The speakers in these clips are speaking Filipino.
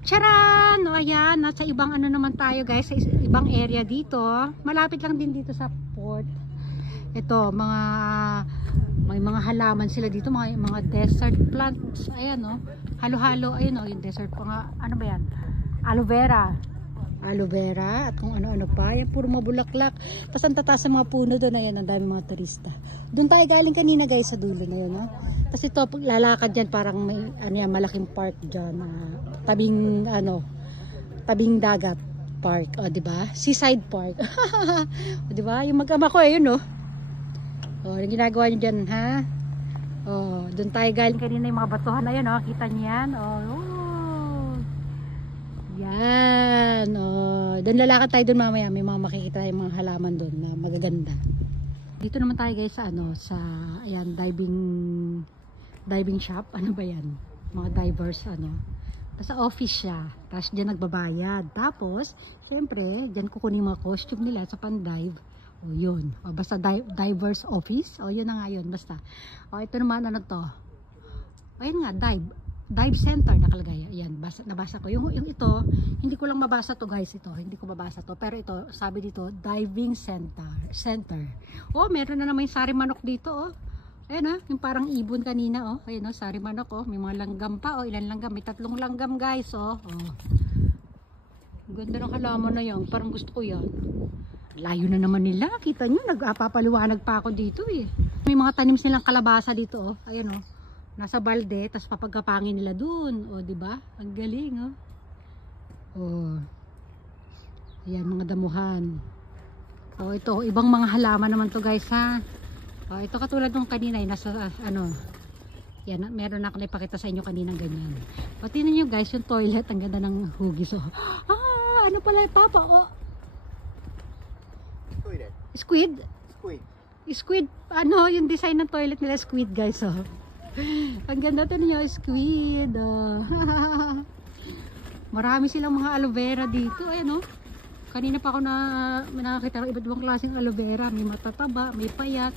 Charan! O ayan, nasa ibang ano naman tayo guys, sa ibang area dito. Malapit lang din dito sa port. Ito, may mga halaman sila dito, mga desert plants. Ayan o, halo-halo, ayun o, yung desert pa nga, ano ba yan? Aloe vera. Aloe vera at kung ano-ano pa. Yan, puro mabulaklak. Tapos ang tataas ng mga puno doon, ayan, ang dami mga turista. Doon tayo galing kanina guys, sa dulo na yun, no? Tapos ito, lalakad dyan, parang may malaking park dyan. Tabing dagat park. O, diba? Seaside park. O, diba? Yung mag-ama ko, ayun, no? O, ano ginagawa nyo dyan, ha? O, doon tayo galing kanina yung mga batuhan. Ayun, no? Kita nyo yan? O, yan. O, doon lalakad tayo doon mamaya. May mga makikita yung mga halaman doon na magaganda. Dito naman tayo guys sa ayan, diving shop. Ano ba yan? Mga divers sa office siya. Tapos dyan nagbabayad. Tapos syempre dyan kukunin mga costume nila sa pan-dive. O yun. O basta divers office. O yun na nga yun. Basta. O ito naman to. Ayun nga, dive center nakalagay. Ayan, nabasa ko. Yung ito, hindi ko lang mabasa to guys, ito. Hindi ko mabasa to. Pero ito, sabi dito, diving center. Oh, meron na naman yung sari manok dito, oh. Ayan, yung parang ibon kanina, oh. Ayan, sari manok, oh. May mga langgam pa, oh. Ilan langgam? May 3 langgam, guys, oh. Ganda ng halaman na yan. Parang gusto ko yan. Layo na naman nila. Kita nyo, nagpapaliwanag pa ako dito, eh. May mga tanim silang kalabasa dito, oh. Ayan, oh. Nasa balde, tapos papagkapangin nila dun. O, diba? Ang galing, oh. O. Ayan, mga damuhan. O, ito, ibang mga halaman naman to guys, ha. O, ito katulad nung kanina, nasa, yan, meron ako na ipakita sa inyo kanina ganyan. O, tingnan nyo guys, yung toilet, ang ganda ng hugis, oh. Ano pala yung papa, oh. Squid? Squid. Yung design ng toilet nila, squid guys, oh. Ang ganda ito niyo, squid. Marami silang mga aloe vera dito. Ayan, kanina pa ako nakakita ng iba't ibang klaseng aloe vera. May matataba, may payat.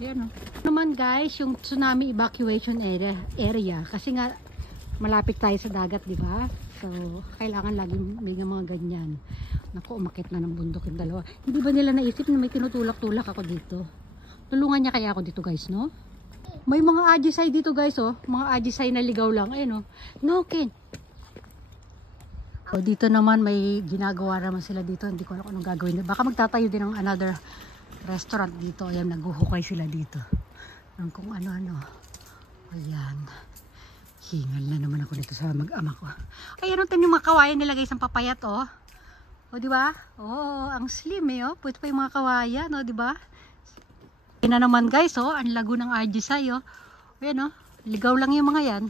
Ayan, naman guys, yung tsunami evacuation area. Kasi nga, malapit tayo sa dagat, di ba? So, kailangan laging may mga ganyan. Naku, umakit na ng bundok yung dalawa. Hindi ba nila naisip na may tinutulak-tulak ako dito? Tulungan niya kaya ako dito guys, no? May mga ajisay dito guys, oh. Mga ajisay na ligaw lang. Ayun, oh. No, Ken. O, dito naman may ginagawa naman sila dito. Hindi ko alam kung anong gagawin. Baka magtatayo din ng another restaurant dito. Ayan, naghuhukay sila dito. Ng kung ano-ano. Ayan. Hingal na naman ako dito sa mag-ama ko. Ayan, ito yung mga kawayan nila guys. Ang papayat, oh. O, diba? Oh, ang slim, eh, oh. Pwede pa yung mga kawayan, oh, diba? Ina naman guys, oh, ang lago ng Ajisay, oh. Ayan, oh, ligaw lang yung mga yan.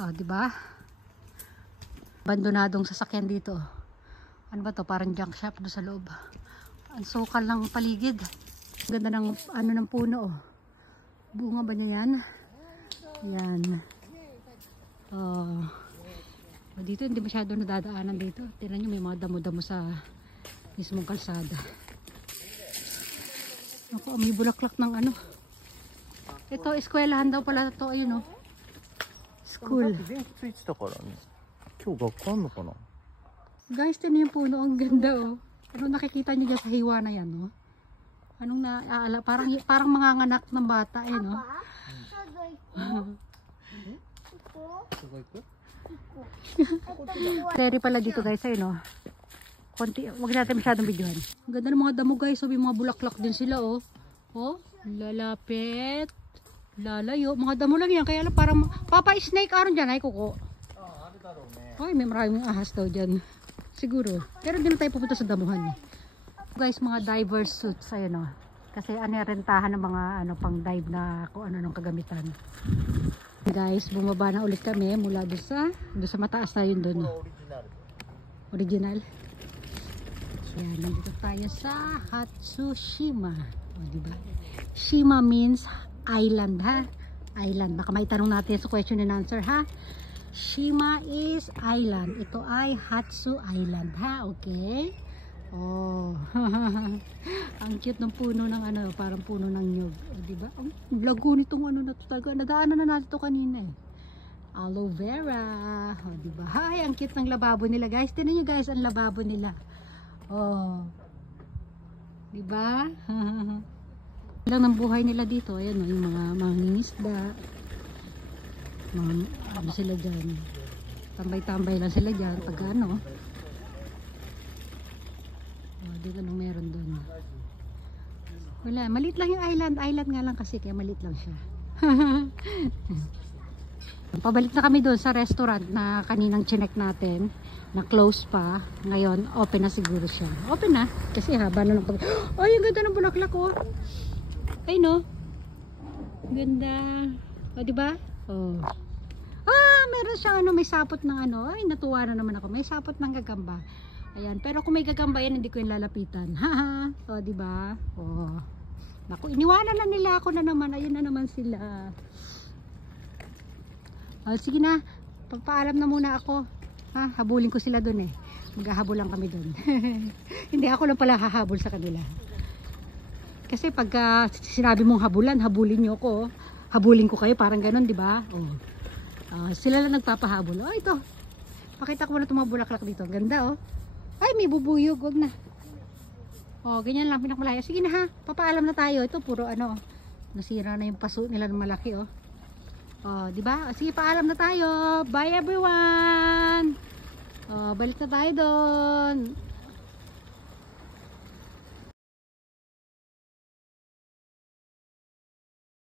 Oh, di ba? Abandonadong sasakyan dito. Ano ba to? Parang junk shop do sa loob. Ang sukal ng paligid. Ganda ng ng puno, oh. Bunga ba niya yan? Yan. Oh. Dito hindi masyado nadadaanan dito. Tingnan niyo, may mga damo-damo sa mismong kalsada. Ako, may bulaklak ng Ito, eskwelahan daw pala ito. Ayun, oh. School. Guys, tinan yung puno. Ang ganda, oh. Ano nakikita nyo dyan sa hiwa na yan, oh? Anong naaala? Parang manganganak ng bata, eh, no? Seri pala dito, guys, ayun, oh. Konti, wag natin masyadong videohan. Ang ganda ng mga damo guys, may mga bulaklak din sila, oh. Oh, lalapit. Lalayo, mga damo lang yan, kaya lang parang papa snake aron diyan ay kuko. Ay, may maraming ahas daw diyan. Siguro. Pero hindi na tayo pupunta sa damuhan, eh. Guys, mga diver suits ayun, oh. Kasi rentahan ng mga pang dive na kung ano nung kagamitan. Guys, bumaba na ulit kami mula doon sa mataas na yun doon. Original. Yan, nandito tayo sa Hatsushima. O, diba? Shima means island, ha? Island. Baka may tanong natin sa question and answer, ha? Shima is island. Ito ay Hatsu Island, ha? Okay? Oh. Ang cute ng puno ng parang puno ng nyug. O, diba? Ang lago nitong na to talaga. Nagaanan na natin ito kanina, eh. aloe vera. O, diba? Ay, ang cute ng lababo nila, guys. Tingnan nyo, guys, ang lababo nila. Oh. Diba? Lang ng buhay nila dito. Ayan, yung mga mangingisda. Ano sila dyan. Tambay-tambay lang sila dyan. Pag ano. Oh, dito anong meron doon. Wala. Maliit lang yung island. Island nga lang kasi. Kaya maliit lang siya. Pabalik na kami doon sa restaurant na kaninang chinek natin. Na close pa. Ngayon, open na siguro siya. Open na. Kasi haba na ng pag... Ay, ang ganda ng bulaklak, oh. Ay, no? Ganda. O, diba? Oh. Ah, meron siyang ano, may sapot ng ano. Ay, natuwa na naman ako. May sapot ng gagamba. Ayan. Pero kung may gagamba yan, hindi ko yung lalapitan. Haha. O, diba? Oh. Naku, iniwanan na nila ako na naman. Ayun na naman sila. O, sige na. Pagpaalam na muna ako. Ha, habulin ko sila dun eh. Maghahabol lang kami dun. Hindi, ako lang pala hahabol sa kanila. Kasi pagka sinabi mong habulan, habulin nyo ako. Habulin ko kayo, parang ganun, di ba? Oh. Sila lang nagpapahabol. Oh, ito. Pakita ko na itong mga bulaklak dito. Ganda, oh. Ay, may bubuyog. Huwag na. Oh, ganyan lang, pinakamalaya. Sige na ha, papaalam na tayo. Ito, puro ano, nasira na yung paso nila ng malaki, oh. Oh, di ba? Sige, paalam na tayo. Bye everyone. Oh, balik na tayo doon.